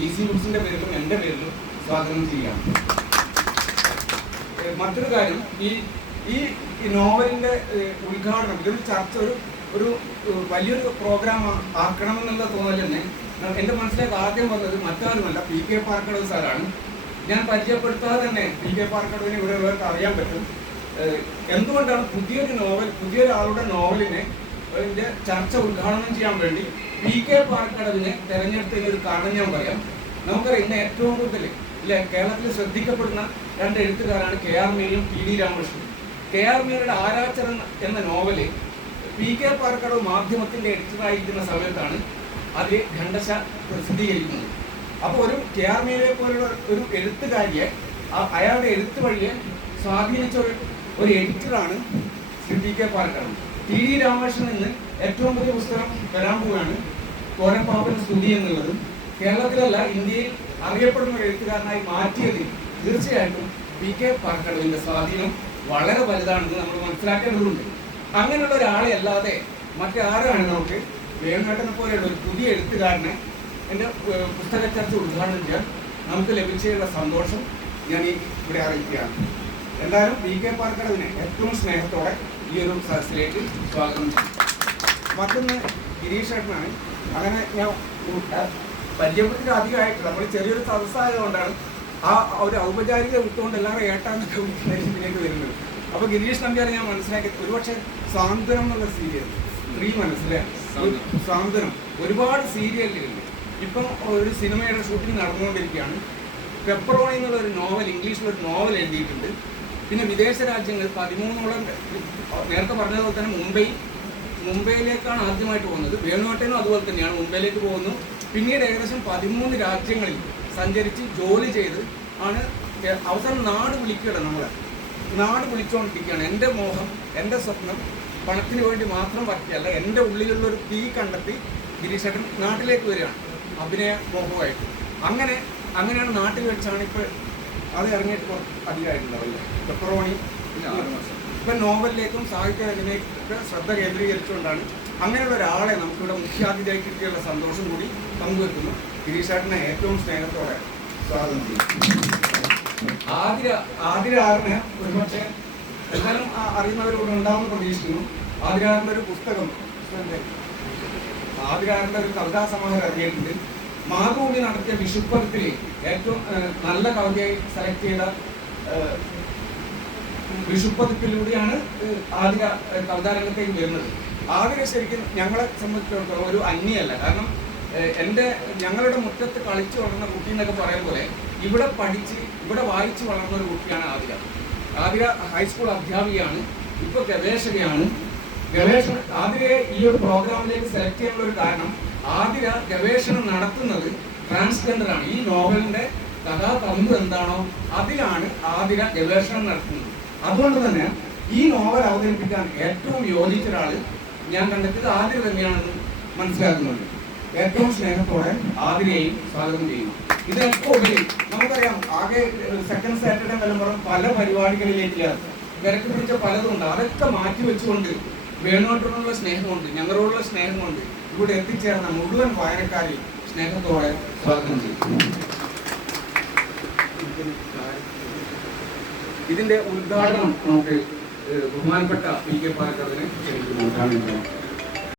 DC ബുക്സിന്റെ പേരിലും എൻ്റെ പേരിലും സ്വാഗതം ചെയ്യാം. മറ്റൊരു കാര്യം, ഈ നോവലിന്റെ ഉദ്ഘാടനം ഇതൊരു ചർച്ച ഒരു വലിയൊരു പ്രോഗ്രാം ആക്കണമെന്നുള്ള തോന്നൽ തന്നെ എൻ്റെ മനസ്സിലേക്ക് ആദ്യം വന്നത് മറ്റാരുമല്ല PK പാർക്കടവ് സാറാണ്. ഞാൻ പരിചയപ്പെടുത്താതെ തന്നെ PK പാർക്കടവിനെ ഇവിടെ അറിയാൻ പറ്റും. എന്തുകൊണ്ടാണ് പുതിയൊരാളുടെ നോവലിനെ ചർച്ച ഉദ്ഘാടനം ചെയ്യാൻ വേണ്ടി PK പാർക്കടവിനെ തെരഞ്ഞെടുത്തതിന് ഒരു കാരണം ഞാൻ പറയാം. നമുക്കറിയാം, ഇന്ന് ഏറ്റവും കൂടുതൽ കേരളത്തിൽ ശ്രദ്ധിക്കപ്പെടുന്ന 2 എഴുത്തുകാരാണ് KR മീരയും PD രാമകൃഷ്ണനും. KR മീരയുടെ ആരാച്ചർ എന്ന നോവല് PK പാർക്കടവ് മാധ്യമത്തിന്റെ എഡിറ്ററായിരിക്കുന്ന സമയത്താണ് അത് ഖണ്ഡശ പ്രസിദ്ധീകരിക്കുന്നത്. അപ്പോൾ ഒരു KR മീരയെ പോലുള്ള ഒരു എഴുത്തുകാരിയെ അയാളുടെ എഴുത്ത് വഴിയെ സ്വാധീനിച്ച ഒരു എഡിറ്ററാണ് ശ്രീ PK പാർക്കടവ്. PD രാമകൃഷ്ണൻ ഇന്ന് ഏറ്റവും പുതിയ പുസ്തകം വരാൻ പോവുകയാണ്, കോരപ്പാപ്പൻ സ്തുതി എന്നുള്ളത്. കേരളത്തിലല്ല, ഇന്ത്യയിൽ അറിയപ്പെടുന്ന ഒരു എഴുത്തുകാരനായി മാറ്റിയതിൽ തീർച്ചയായിട്ടും PK പാർക്കടവിന്റെ സ്വാധീനം വളരെ വലുതാണെന്ന് നമ്മൾ മനസ്സിലാക്കേണ്ടതുണ്ട്. അങ്ങനെയുള്ള ഒരാളെ അല്ലാതെ മറ്റാരാണ് നമുക്ക് വേണുവേട്ടനെ പോലെയുള്ള ഒരു പുതിയ എഴുത്തുകാരനെ എൻ്റെ പുസ്തക ചർച്ച ഉദ്ഘാടനം ചെയ്യാൻ നമുക്ക് ലഭിച്ചതിലുള്ള സന്തോഷം ഞാൻ ഇവിടെ അറിയിക്കുകയാണ്. എന്തായാലും PK പാർക്കടവിനെ ഏറ്റവും സ്നേഹത്തോടെ ഈ ഒരു സദസ്സിലേക്ക് സ്വാഗതം ചെയ്യും. മറ്റൊന്ന് ഗിരീഷ് ഏട്ടനാണ്. അങ്ങനെ ഞാൻ പരിചയപ്പെട്ടിട്ട് അധികമായിട്ടില്ല, നമ്മൾ ചെറിയൊരു സദസ്സായതുകൊണ്ടാണ് ആ ഒരു ഔപചാരിക വിട്ടുകൊണ്ട് എല്ലാവരും ഏട്ടാന്നൊക്കെ ഇതിലേക്ക് വരുന്നത്. അപ്പോൾ ഗിരീഷ് നമ്പ്യാരെ ഞാൻ മനസ്സിലാക്കി, ഒരുപക്ഷെ സാന്ത്വനം എന്നുള്ള സീരിയൽ, സ്ത്രീ മനസ്സിലായി സാന്ത്വനം, ഒരുപാട് സീരിയലുകളുണ്ട്. ഇപ്പം ഒരു സിനിമയുടെ ഷൂട്ടിംഗ് നടന്നുകൊണ്ടിരിക്കുകയാണ്. പെപ്പറോണി എന്നുള്ള ഒരു നോവൽ, ഇംഗ്ലീഷിലൊരു നോവൽ എഴുതിയിട്ടുണ്ട്. പിന്നെ വിദേശ രാജ്യങ്ങൾ 13ഓളം, നേരത്തെ പറഞ്ഞതുപോലെ തന്നെ മുംബൈയിലേക്കാണ് ആദ്യമായിട്ട് പോകുന്നത്. വേണുവേട്ടനും അതുപോലെ തന്നെയാണ്, മുംബൈയിലേക്ക് പോകുന്നു. പിന്നീട് ഏകദേശം 13 രാജ്യങ്ങളിൽ സഞ്ചരിച്ച് ജോലി ചെയ്ത് ആണ് അവസാനം നാട് വിളിക്കുകയാണ്. നാട് വിളിച്ചുകൊണ്ടിരിക്കുകയാണ്. എൻ്റെ മോഹം, എൻ്റെ സ്വപ്നം പണത്തിന് വേണ്ടി മാത്രം പറ്റിയല്ല, എൻ്റെ ഉള്ളിലുള്ളൊരു തീ കണ്ടെത്തി ഗിരീഷേട്ടൻ നാട്ടിലേക്ക് വരികയാണ് അഭിനയ മോഹമായിട്ട്. അങ്ങനെയാണ് നാട്ടിൽ വെച്ചാണ് ഇപ്പോൾ അത് ഇറങ്ങിയിട്ട് അധികമായിട്ടുണ്ടാവില്ല. പെപ്പറോണി ഇപ്പം നോവലിലേക്കും സാഹിത്യ രംഗത്തേക്കൊക്കെ ശ്രദ്ധ കേന്ദ്രീകരിച്ചുകൊണ്ടാണ്. അങ്ങനെയുള്ള ഒരാളെ നമുക്കിവിടെ മുഖ്യാതിഥിയായി കിട്ടിയുള്ള സന്തോഷം കൂടി പങ്കുവെക്കുന്നു. ഗിരീഷേട്ടനെ ഏറ്റവും സ്നേഹത്തോടെ സ്വാഗതം ചെയ്യും. ആതിരാറിന് ഒരുപക്ഷെ എല്ലാവരും അറിയുന്നവരോട് ഉണ്ടാവുമെന്ന് പ്രതീക്ഷിക്കുന്നു. ആതിരാറിൻ്റെ ഒരു പുസ്തകം, ആതിരാറിൻ്റെ ഒരു കവിതാ സമാഹാരം ഇറങ്ങിയിട്ടുണ്ട്. മാതൃഭൂമി നടത്തിയ വിഷുപ്പതിപ്പിൽ ഏറ്റവും നല്ല കവിതയായി സെലക്ട് ചെയ്ത വിഷുപ്പതിപ്പിലൂടെയാണ് ആതിര കവിതാരംഗത്തേക്ക് വരുന്നത്. ആതിര ശരിക്കും ഞങ്ങളെ സംബന്ധിച്ചിടത്തോളം ഒരു അന്യല്ല. കാരണം ഞങ്ങളുടെ മുറ്റത്ത് കളിച്ചു വളർന്ന കുട്ടി എന്നൊക്കെ പറയുന്ന പോലെ ഇവിടെ പഠിച്ച് ഇവിടെ വായിച്ചു വളർന്ന ഒരു കുട്ടിയാണ് ആതിര ഹൈസ്കൂൾ അധ്യാപികയാണ്, ഇപ്പോൾ ഗവേഷകയാണ്. ആതിരയെ ഈ ഒരു പ്രോഗ്രാമിലേക്ക് സെലക്ട് ചെയ്യാനുള്ള ഒരു കാരണം, ആതിര ഗവേഷണം നടത്തുന്നത് ട്രാൻസ്ജെൻഡറാണ്. ഈ നോവലിന്റെ കഥാതന്തു എന്താണോ അതിലാണ് ആതിര ഗവേഷണം നടത്തുന്നത്. അതുകൊണ്ട് തന്നെ ഈ നോവൽ അവതരിപ്പിക്കാൻ ഏറ്റവും യോജിച്ച ഒരാൾ ഞാൻ കണ്ടെത്തിയത് ആതിര തന്നെയാണെന്ന് മനസ്സിലാക്കുന്നുണ്ട്. ഏറ്റവും സ്നേഹത്തോടെ ആതിരയെയും സ്വാഗതം ചെയ്യുന്നു. ഇതിനൊക്കെ ഉപരി നമുക്കറിയാം, ആകെ സെക്കൻഡ് സാറ്റർഡേ വിളംബരം പല പരിപാടികളിലേക്ക് വിലക്ക് പിടിച്ച പലതുണ്ട്. അതൊക്കെ മാറ്റി വെച്ചുകൊണ്ട് വേണുവേട്ടനോടുള്ള സ്നേഹമുണ്ട്, ഞങ്ങളോടുള്ള സ്നേഹമുണ്ട്, ഇവിടെ എത്തിച്ചേർന്ന മുഴുവൻ വായനക്കാരെയും സ്നേഹത്തോടെ സ്വാഗതം ചെയ്യും. ഇതിന്റെ ഉദ്ഘാടനം നമുക്ക് ബഹുമാനപ്പെട്ട PK പാർക്കടവിനെ ക്ഷണിക്കുന്നു.